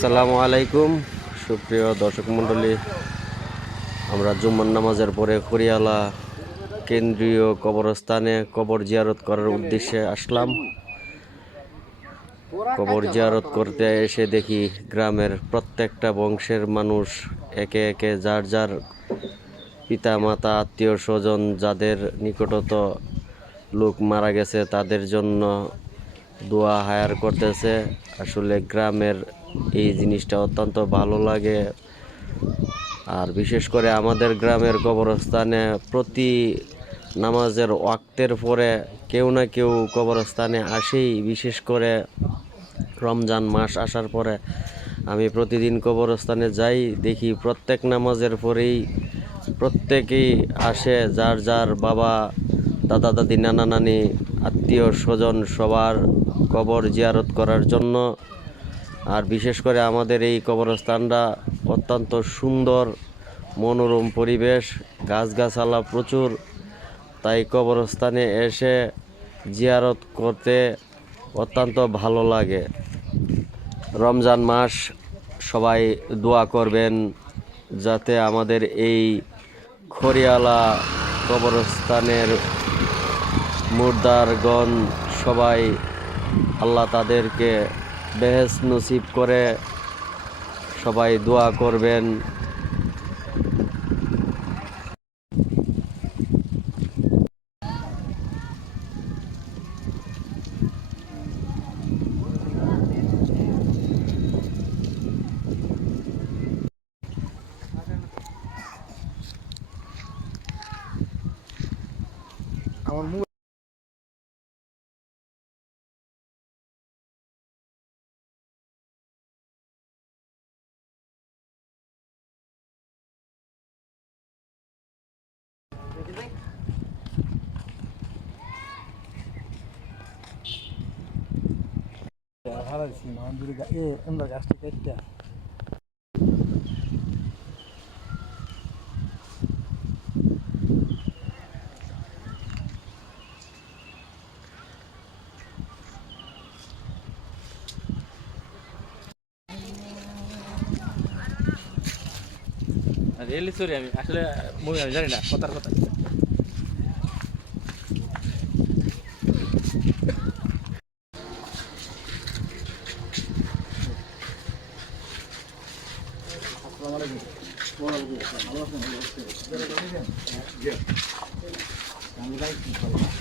আসসালামু আলাইকুম সুপ্রিয় দর্শক মণ্ডলী, আমরা জুম্মার নামাজের পরে খড়িয়ালা কেন্দ্রীয় কবরস্থানে কবর জিয়ারত করার উদ্দেশ্যে আসলাম। কবর জিয়ারত করতে এসে দেখি গ্রামের প্রত্যেকটা বংশের মানুষ একে একে যার যার পিতা মাতা আত্মীয় স্বজন যাদের নিকটত লোক মারা গেছে তাদের জন্য দোয়া হায়ার করতেছে। আসলে গ্রামের এই জিনিসটা অত্যন্ত ভালো লাগে। আর বিশেষ করে আমাদের গ্রামের কবরস্থানে প্রতি নামাজের ওয়াক্তের পরে কেউ না কেউ কবরস্থানে আসেই। বিশেষ করে রমজান মাস আসার পরে আমি প্রতিদিন কবরস্থানে যাই, দেখি প্রত্যেক নামাজের পরেই প্রত্যেকেই আসে যার যার বাবা দাদা দাদি নানা নানি আত্মীয় স্বজন সবার কবর জিয়ারত করার জন্য। আর বিশেষ করে আমাদের এই কবরস্থানটা অত্যন্ত সুন্দর, মনোরম পরিবেশ, গাছগাছালা প্রচুর, তাই কবরস্থানে এসে জিয়ারত করতে অত্যন্ত ভালো লাগে। রমজান মাস, সবাই দোয়া করবেন যাতে আমাদের এই খড়িয়ালা কবরস্থানের মুর্দারগণ সবাই আল্লাহ তাদেরকে বেহেশত নসিব করে। সবাই দোয়া করবেন। আমার ভালো ছিল আমাদের আমরা গাছটা কেটে রিয়েলি সরি, আমি আসলে মুভি আমি জানি না কথার কথা। আসসালামু আলাইকুম।